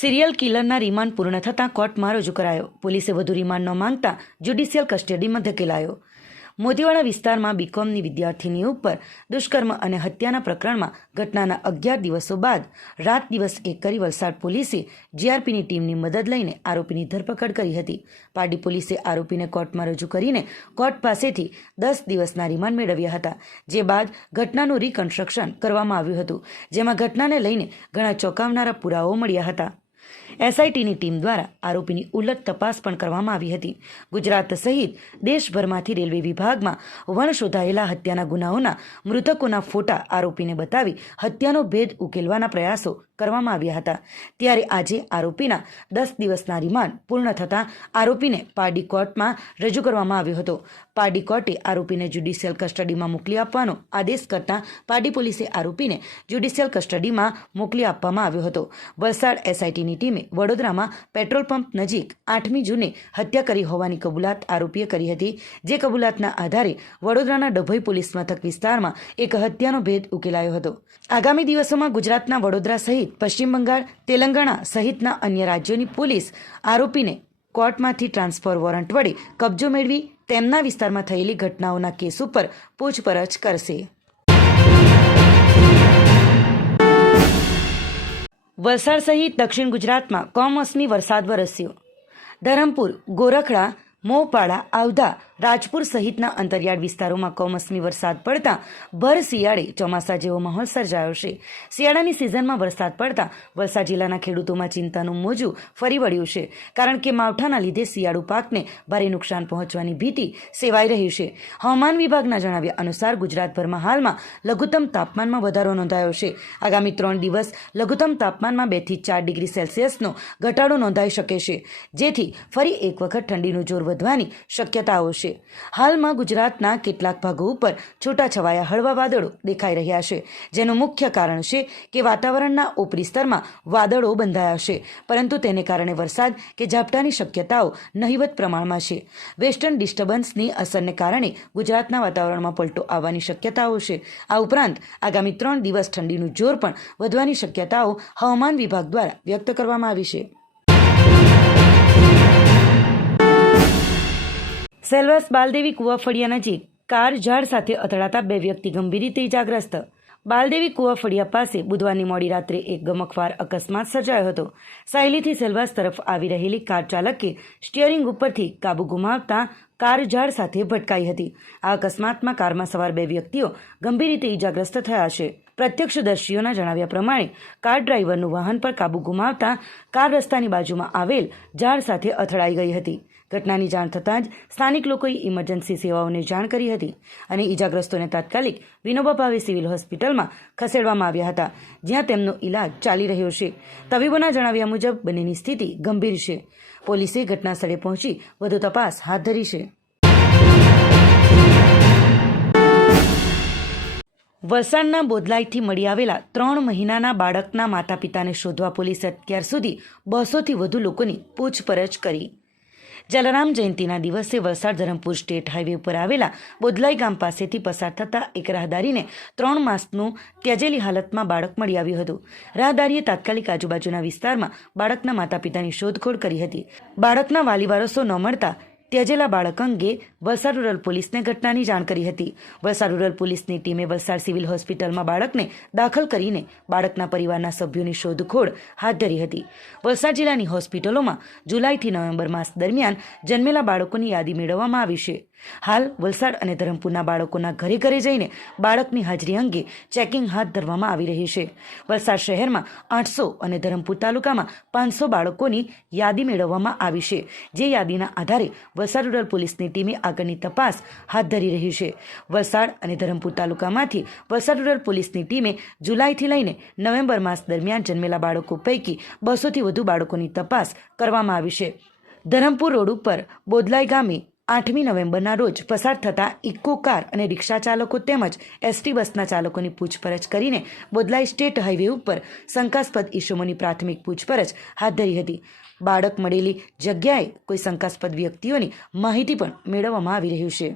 Serial કિલરના remand પૂર્ણ થતાં કોર્ટમાં રજૂ કરાયો. પોલીસે વધુ રિમાન્ડ ન માંગતા જ્યુડિશિયલ કસ્ટડીમાં ધકેલાયો. મોતીવાડા વિસ્તારમાં બીકોમની વિદ્યાર્થીની ઉપર દુષ્કર્મ અને હત્યાના પ્રકરણમાં ઘટનાના અગિયાર દિવસો બાદ રાત દિવસ એક કરી વલસાડ પોલીસે જીઆરપીની ટીમની મદદ લઈને આરોપીની ધરપકડ કરી હતી. પારડી પોલીસે આરોપીને કોર્ટમાં રજૂ કરીને કોર્ટ પાસેથી દસ દિવસના રિમાન્ડ મેળવ્યા હતા, જે બાદ ઘટનાનું રિકન્સ્ટ્રક્શન કરવામાં આવ્યું હતું, જેમાં ઘટનાને લઈને ઘણા ચોંકાવનારા પુરાવાઓ મળ્યા હતા. એસઆઈટીની ટીમ દ્વારા આરોપીની ઉલટ તપાસ પણ કરવામાં આવી હતી. ગુજરાત સહિત દેશભરમાંથી રેલવે વિભાગમાં વણ શોધાયેલા હત્યાના ગુનાઓના મૃતકોના ફોટા આરોપીને બતાવી હત્યાનો ભેદ ઉકેલવાના પ્રયાસો કરવામાં આવ્યા હતા. ત્યારે આજે આરોપીના દસ દિવસના રિમાન્ડ પૂર્ણ થતાં આરોપીને પારડી કોર્ટમાં રજૂ કરવામાં આવ્યો હતો. પારડી કોર્ટે આરોપીને જ્યુડિશિયલ કસ્ટડીમાં મોકલી આપવાનો આદેશ કરતાં પારડી પોલીસે આરોપીને જ્યુડિશિયલ કસ્ટડીમાં મોકલી આપવામાં આવ્યો હતો. વલસાડ એસઆઈટીની ટીમે વડોદરામાં પેટ્રોલ પંપ નજીક આઠમી જૂને હત્યા કરી હોવાની કબૂલાત આરોપીએ કરી હતી, જે કબૂલાતના આધારે વડોદરાના ડભોઈ પોલીસ મથક વિસ્તારમાં એક હત્યાનો ભેદ ઉકેલાયો હતો. આગામી દિવસોમાં ગુજરાતના વડોદરા સહિત પશ્ચિમ બંગાળ, તેલંગાણા સહિતના અન્ય રાજ્યોની પોલીસ આરોપીને કોર્ટમાંથી ટ્રાન્સફર વોરંટ વડે કબજો મેળવી તેમના વિસ્તારમાં થયેલી ઘટનાઓના કેસ ઉપર પૂછપરછ કરશે. વલસાડ સહિત દક્ષિણ ગુજરાતમાં કમોસમી વરસાદ વરસ્યો. ધરમપુર ગોરખડા મોપાડા આવધા રાજપુર સહિતના અંતરિયાળ વિસ્તારોમાં કમોસમી વરસાદ પડતા ભર શિયાળે ચોમાસા જેવો માહોલ સર્જાયો છે. શિયાળાની સિઝનમાં વરસાદ પડતા વલસાડ જિલ્લાના ખેડૂતોમાં ચિંતાનું મોજું ફરી વળ્યું છે, કારણ કે માવઠાના લીધે શિયાળુ પાકને ભારે નુકસાન પહોંચવાની ભીતિ સેવાઈ રહી છે. હવામાન વિભાગના જણાવ્યા અનુસાર ગુજરાતભરમાં હાલમાં લઘુત્તમ તાપમાનમાં વધારો નોંધાયો છે. આગામી ત્રણ દિવસ લઘુત્તમ તાપમાનમાં બેથી ચાર ડિગ્રી સેલ્સિયસનો ઘટાડો નોંધાઈ શકે છે, જેથી ફરી એક વખત ઠંડીનું જોર વધવાની શક્યતાઓ છે. હાલમાં ગુજરાતના કેટલાક ભાગો ઉપર છૂટાછવાયા હળવા વાદળો દેખાઈ રહ્યા છે, જેનું મુખ્ય કારણ છે કે વાતાવરણના ઉપરી સ્તરમાં વાદળો બંધાયા છે, પરંતુ તેને કારણે વરસાદ કે ઝાપટાની શક્યતાઓ નહિવત પ્રમાણમાં છે. વેસ્ટર્ન ડિસ્ટર્બન્સની અસરને કારણે ગુજરાતના વાતાવરણમાં પલટો આવવાની શક્યતાઓ છે. આ ઉપરાંત આગામી ત્રણ દિવસ ઠંડીનું જોર પણ વધવાની શક્યતાઓ હવામાન વિભાગ દ્વારા વ્યક્ત કરવામાં આવી છે. સેલ્વસ, બાલદેવી કુવાફળિયા નજીક કાર ઝાડ સાથે અથડાતા બે વ્યક્તિ ગંભીર રીતે ઇજાગ્રસ્ત. બાલદેવી કુવાફળિયા પાસે બુધવારની મોડી રાત્રે એક ગમકવાર અકસ્માત સર્જાયો હતો. સાયલીથી સેલવાસ તરફ આવી રહેલી કાર ચાલકે સ્ટિયરિંગ ઉપરથી કાબુ ગુમાવતા કાર ઝાડ સાથે ભટકાઈ હતી. આ અકસ્માતમાં કારમાં સવાર બે વ્યક્તિઓ ગંભીર રીતે ઇજાગ્રસ્ત થયા છે. પ્રત્યક્ષદર્શીઓના જણાવ્યા પ્રમાણે, કાર ડ્રાઈવરનું વાહન પર કાબુ ગુમાવતા કાર રસ્તાની બાજુમાં આવેલ ઝાડ સાથે અથડાઈ ગઈ હતી. ઘટનાની જાણ થતાં જ સ્થાનિક લોકોએ ઇમરજન્સી સેવાઓને જાણ કરી હતી અને ઇજાગ્રસ્તોને તાત્કાલિક વિનોબા ભાવે સિવિલ હોસ્પિટલમાં ખસેડવામાં આવ્યા હતા, જ્યાં તેમનો ઇલાજ ચાલી રહ્યો છે. તબીબોના જણાવ્યા મુજબ બંનેની સ્થિતિ ગંભીર છે. પોલીસે ઘટના સ્થળે પહોંચી વધુ તપાસ હાથ ધરી છે. વલસાડના બોદલાઈથી મળી આવેલા ત્રણ મહિનાના બાળકના માતા પિતાને શોધવા પોલીસે અત્યાર સુધી બસોથી વધુ લોકોની પૂછપરછ કરી. જલારામ જયંતિના દિવસે વલસાડ ધરમપુર સ્ટેટ હાઈવે ઉપર આવેલા બોદલાઈ ગામ પાસેથી પસાર થતા એક રાહદારીને ત્રણ માસનું ત્યજેલી હાલતમાં બાળક મળી આવ્યું હતું. રાહદારીએ તાત્કાલિક આજુબાજુના વિસ્તારમાં બાળકના માતા પિતાની શોધખોળ કરી હતી. બાળકના વાલીવારસો ન મળતા ત્યજેલા બાળક અંગે વલસાડ રૂરલ પોલીસને ઘટનાની જાણ કરી હતી. વલસાડ રૂરલ પોલીસની ટીમે વલસાડ સિવિલ હોસ્પિટલમાં બાળકને દાખલ કરીને બાળકના પરિવારના સભ્યોની શોધખોળ હાથ ધરી હતી. વલસાડ જિલ્લાની હોસ્પિટલોમાં જુલાઈથી નવેમ્બર માસ દરમિયાન જન્મેલા બાળકોની યાદી મેળવવામાં આવી છે. હાલ વલસાડ અને ધરમપુરના બાળકોના ઘરે ઘરે જઈને બાળકની હાજરી અંગે ચેકિંગ હાથ ધરવામાં આવી રહી છે. વલસાડ શહેરમાં આઠસો અને ધરમપુર તાલુકામાં પાંચસો બાળકોની યાદી મેળવવામાં આવી છે, જે યાદીના આધારે વલસાડ રૂરલ પોલીસની ટીમે આગળની તપાસ હાથ ધરી રહી છે. વલસાડ અને ધરમપુર તાલુકામાંથી વલસાડ રૂરલ પોલીસની ટીમે જુલાઈથી લઈને નવેમ્બર માસ દરમિયાન જન્મેલા બાળકો પૈકી બસોથી વધુ બાળકોની તપાસ કરવામાં આવી છે. ધરમપુર રોડ ઉપર બોદલાઈ ગામે આઠમી નવેમ્બરના રોજ પસાર થતા ઇકો કાર અને રિક્ષા ચાલકો તેમજ એસટી બસના ચાલકોની પૂછપરછ કરીને બોદલાઈ સ્ટેટ હાઈવે ઉપર શંકાસ્પદ ઇસમોની પ્રાથમિક પૂછપરછ હાથ ધરી હતી. બાળક મળેલી જગ્યાએ કોઈ શંકાસ્પદ વ્યક્તિઓની માહિતી પણ મેળવવામાં આવી રહ્યું છે.